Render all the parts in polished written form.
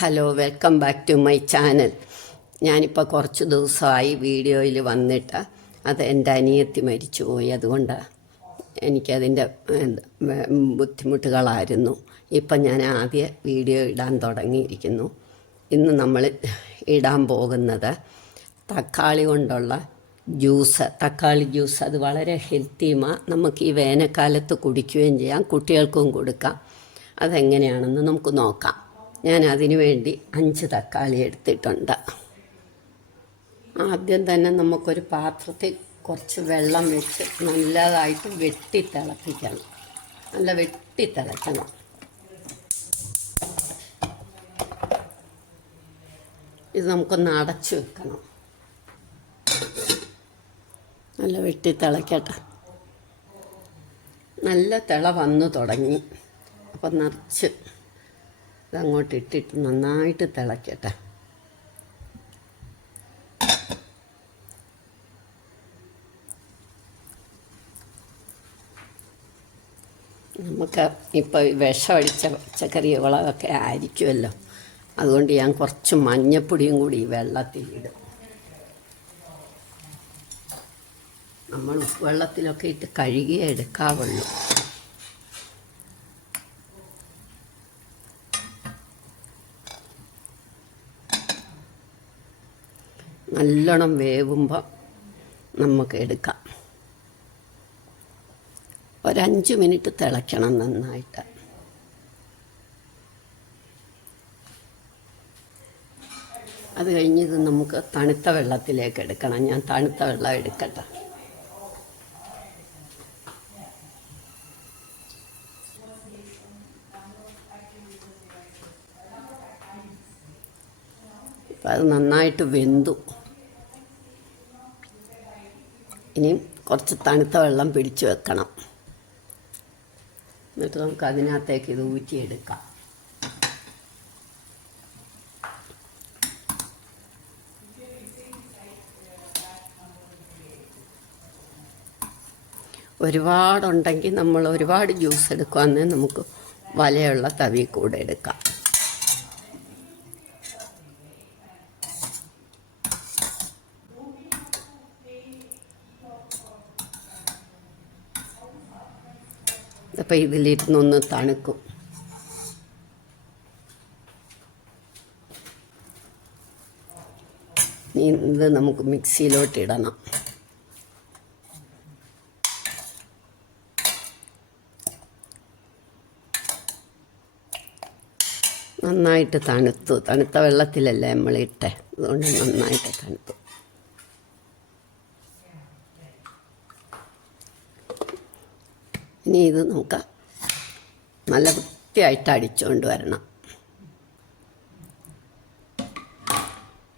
Hello, welcome back to my channel. ഞാനിപ്പോൾ കുറച്ച് ദിവസമായി വീഡിയോയിൽ വന്നിട്ട് അത് എൻ്റെ അനിയത്തി മരിച്ചു പോയി. അതുകൊണ്ടാണ് എനിക്കതിൻ്റെ ബുദ്ധിമുട്ടുകളായിരുന്നു. ഇപ്പം ഞാൻ ആദ്യ വീഡിയോ ഇടാൻ തുടങ്ങിയിരിക്കുന്നു. ഇന്ന് നമ്മൾ ഇടാൻ പോകുന്നത് തക്കാളി കൊണ്ടുള്ള ജ്യൂസ്. തക്കാളി ജ്യൂസ് അത് വളരെ ഹെൽത്തിയുമാണ്. നമുക്ക് ഈ വേനൽക്കാലത്ത് കുടിക്കുകയും ചെയ്യാം, കുട്ടികൾക്കും കൊടുക്കാം. അതെങ്ങനെയാണെന്ന് നമുക്ക് നോക്കാം. ഞാൻ അതിനു വേണ്ടി 5 തക്കാളി എടുത്തിട്ടുണ്ട്. ആദ്യം തന്നെ നമുക്കൊരു പാത്രത്തിൽ കുറച്ച് വെള്ളം വെച്ച് നല്ലതായിട്ട് വെട്ടി തിളപ്പിക്കണം. നല്ല വെട്ടി തിളക്കണം. ഇത് നമുക്കൊന്ന് അടച്ചു വെക്കണം. നല്ല വെട്ടി തിളക്കട്ടെ. നല്ല തിള വന്നു തുടങ്ങി. അപ്പം നിറച്ച് ഇതങ്ങോട്ട് ഇട്ടിട്ട് നന്നായിട്ട് തിളക്കട്ടെ. നമുക്ക് ഇപ്പോൾ വിഷമടിച്ച പച്ചക്കറികളൊക്കെ ആയിരിക്കുമല്ലോ, അതുകൊണ്ട് ഞാൻ കുറച്ച് മഞ്ഞപ്പൊടിയും കൂടി ഈ വെള്ളത്തിലിടും. നമ്മൾ ഉപ്പുവെള്ളത്തിലൊക്കെ ഇട്ട് കഴുകിയേ എടുക്കാവുള്ളൂ. നല്ലോണം വേവുമ്പോൾ നമുക്ക് എടുക്കാം. 5 മിനിറ്റ് തിളയ്ക്കണം നന്നായിട്ട്. അത് കഴിഞ്ഞത് നമുക്ക് തണുത്ത വെള്ളത്തിലേക്ക് എടുക്കണം. ഞാൻ തണുത്ത വെള്ളം എടുക്കട്ടെ. ഇപ്പം അത് നന്നായിട്ട് വെന്തു. ഇനിയും കുറച്ച് തണുത്ത വെള്ളം പിടിച്ചു വെക്കണം. എന്നിട്ട് നമുക്ക് അതിനകത്തേക്ക് ഇത് ഊറ്റിയെടുക്കാം. ഒരുപാടുണ്ടെങ്കിൽ നമ്മൾ ഒരുപാട് ജ്യൂസ് എടുക്കുകയാണെങ്കിൽ നമുക്ക് വലയുള്ള തവി കൂടെ എടുക്കാം. അപ്പോൾ ഇതിലിരുന്നൊന്ന് തണുക്കും. ഇത് നമുക്ക് മിക്സിയിലോട്ട് ഇടണം. നന്നായിട്ട് തണുത്തു. തണുത്ത വെള്ളത്തിലല്ലേ നമ്മളിട്ടെ, അതുകൊണ്ട് നന്നായിട്ട് തണുത്തു. ഇനി ഇത് നമുക്ക് നല്ല വൃത്തിയായിട്ട് അടിച്ചുകൊണ്ട് വരണം.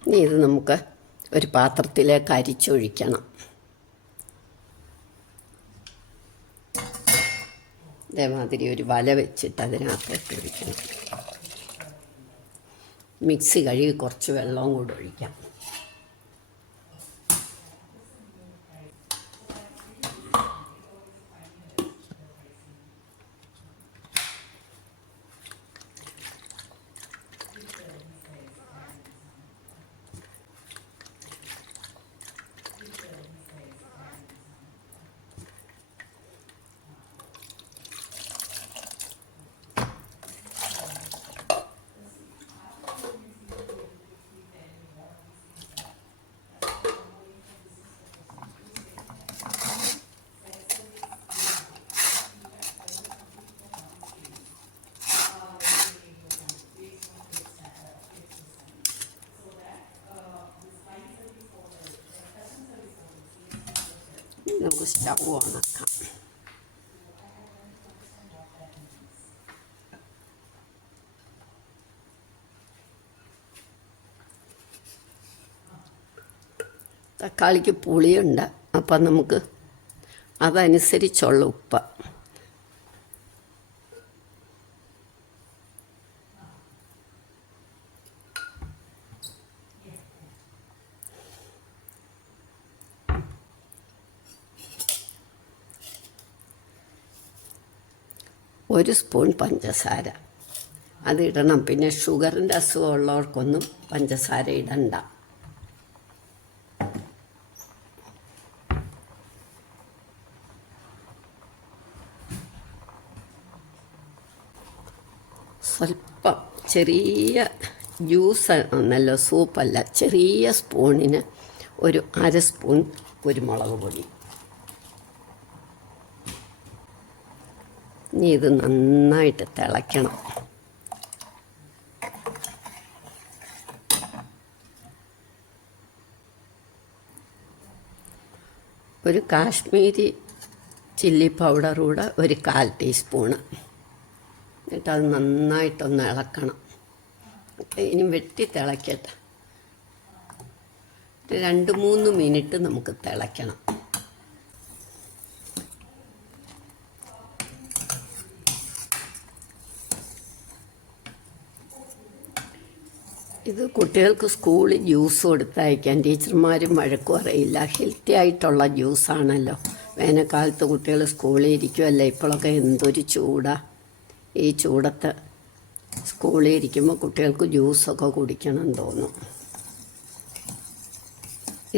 ഇനി ഇത് നമുക്ക് ഒരു പാത്രത്തിലേക്ക് അരിച്ചൊഴിക്കണം. ഇതേമാതിരി ഒരു വല വെച്ചിട്ട് അതിനകത്തേക്ക് ഒഴിക്കണം. മിക്സി കഴുകി കുറച്ച് വെള്ളവും കൂടെ ഒഴിക്കാം. നമുക്ക് സ്റ്റവ് ഓണാക്കാം. തക്കാളിക്ക് പുളിയുണ്ട്, അപ്പം നമുക്ക് അതനുസരിച്ചുള്ള ഉപ്പ്. ഒരു സ്പൂൺ പഞ്ചസാര. അതിടണം. പിന്നെ ഷുഗറിൻ്റെ അസുഖമുള്ളവർക്കൊന്നും പഞ്ചസാര ഇടണ്ട. സ്വല്പം ചെറിയ ജ്യൂസ് ആണല്ലോ, സൂപ്പല്ല, ചെറിയ സ്പൂണിന് ഒരു 1/2 സ്പൂൺ കുരുമുളക് പൊടി. ഇനി ഇത് നന്നായിട്ട് തിളയ്ക്കണം. ഒരു കാശ്മീരി ചില്ലി പൗഡർ കൂടെ ഒരു 1/4 ടീസ്പൂണ്. എന്നിട്ടത് നന്നായിട്ടൊന്ന് ഇളക്കണം. ഇനി വെട്ടി തിളയ്ക്കട്ടെ. 2-3 മിനിറ്റ് നമുക്ക് തിളയ്ക്കണം. ഇത് കുട്ടികൾക്ക് സ്കൂളിൽ ജ്യൂസ് കൊടുത്തയക്കാൻ ടീച്ചർമാരും വഴക്കും അറിയില്ല. ഹെൽത്തി ആയിട്ടുള്ള ജ്യൂസാണല്ലോ. വേനൽക്കാലത്ത് കുട്ടികൾ സ്കൂളിൽ ഇരിക്കുമല്ലേ. ഇപ്പോഴൊക്കെ എന്തൊരു ചൂടാണ്. ഈ ചൂടത്ത് സ്കൂളിൽ ഇരിക്കുമ്പോൾ കുട്ടികൾക്ക് ജ്യൂസൊക്കെ കുടിക്കണം തോന്നും.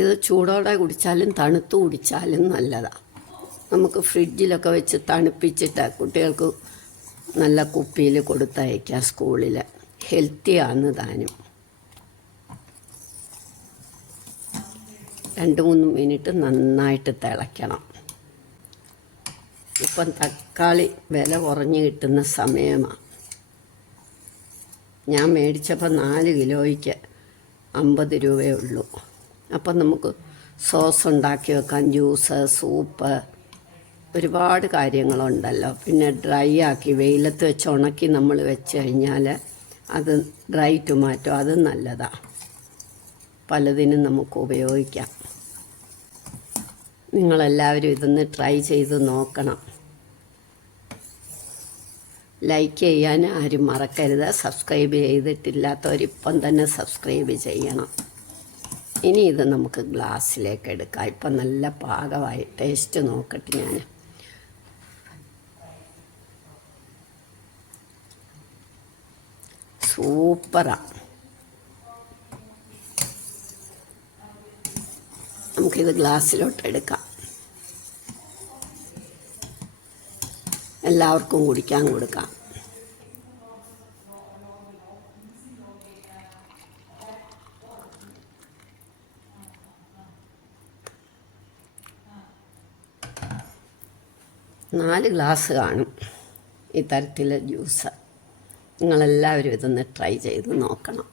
ഇത് ചൂടോടെ കുടിച്ചാലും തണുത്ത് കുടിച്ചാലും നല്ലതാണ്. നമുക്ക് ഫ്രിഡ്ജിലൊക്കെ വെച്ച് തണുപ്പിച്ചിട്ട് കുട്ടികൾക്ക് നല്ല കുപ്പിയിൽ കൊടുത്തയക്കാം സ്കൂളിൽ. ഹെൽത്തിയാണ് താനും. 2-3 മിനിറ്റ് നന്നായിട്ട് തിളയ്ക്കണം. ഇപ്പം തക്കാളി വില കുറഞ്ഞ് കിട്ടുന്ന സമയമാണ്. ഞാൻ മേടിച്ചപ്പോൾ 4 കിലോയ്ക്ക് 50 രൂപയേ ഉള്ളൂ. അപ്പം നമുക്ക് സോസ് ഉണ്ടാക്കി വെക്കാം, ജ്യൂസ്, സൂപ്പ്, ഒരുപാട് കാര്യങ്ങളുണ്ടല്ലോ. പിന്നെ ഡ്രൈ ആക്കി വെയിലത്ത് വെച്ച് ഉണക്കി നമ്മൾ വെച്ച് കഴിഞ്ഞാൽ അത് ഡ്രൈ ടൊമാറ്റോ, അത് നല്ലതാണ്. പലതിനും നമുക്ക് ഉപയോഗിക്കാം. നിങ്ങളെല്ലാവരും ഇതൊന്ന് ട്രൈ ചെയ്ത് നോക്കണം. ലൈക്ക് ചെയ്യാൻ ആരും മറക്കരുത്. സബ്സ്ക്രൈബ് ചെയ്തിട്ടില്ലാത്തവരിപ്പം തന്നെ സബ്സ്ക്രൈബ് ചെയ്യണം. ഇനി ഇത് നമുക്ക് ഗ്ലാസ്സിലേക്ക് എടുക്കാം. ഇപ്പം നല്ല പാകമായി. ടേസ്റ്റ് നോക്കട്ടെ ഞാൻ. സൂപ്പറാണ്. നമുക്കിത് ഗ്ലാസ്സിലോട്ട് എടുക്കാം. എല്ലാവർക്കും കുടിക്കാൻ കൊടുക്കാം. നാല് ഗ്ലാസ് കാണും ഈ തരത്തിലെ ജ്യൂസ്. നിങ്ങളെല്ലാവരും ഇതൊന്ന് ട്രൈ ചെയ്ത് നോക്കണം.